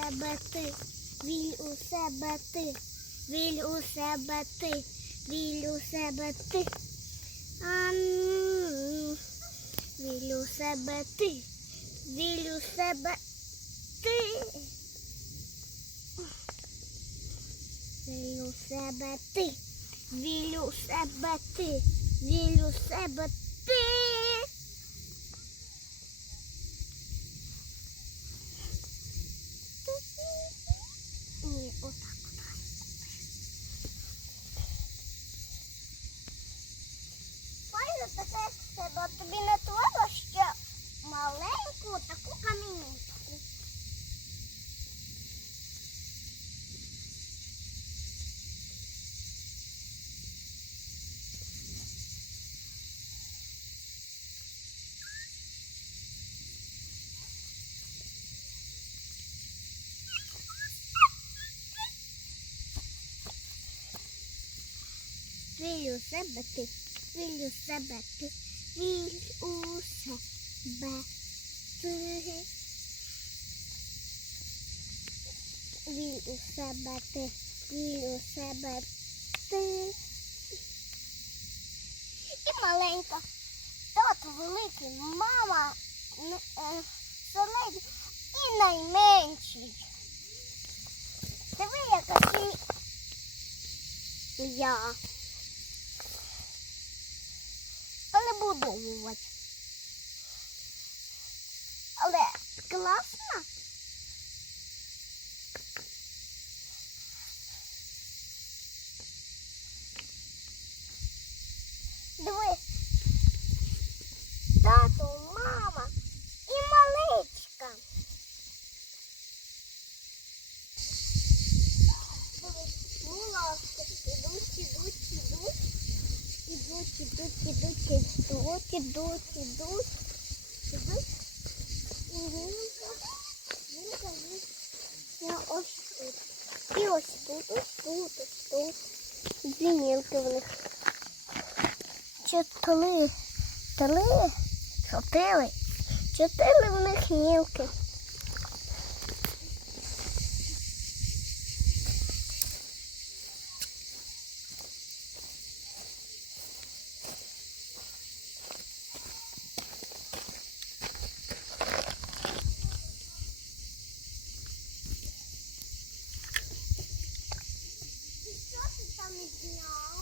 себе ти, віль у себе ти, віль у себе ти, віль у себе ти. Віль у себе ти, віль у себе ти. Віль у себе ти, віль у себе ти, віль у себе ти. Файно таке з тебе. Тобі не треба ще маленьку таку камінчку. Віль у себе ти, у себе ти, віль у себе. Віль у себе віль у себе ти. І маленька. Тато великий, мама е, середній і найменший. Диви, яка я. Перебудовувати. Але класно. Диви. Тато, мама і маличка. Диви, мулашки ідуть, ідуть. Ідуть, ідуть, ідуть, ідуть, ідуть, ідуть, ідуть. І Вінка, Вінка, Вінка. Ось тут. І ось тут, ось тут, ось тут. Дві мілки в них. Чотири, три, чотири, чотири в них мілки. 不行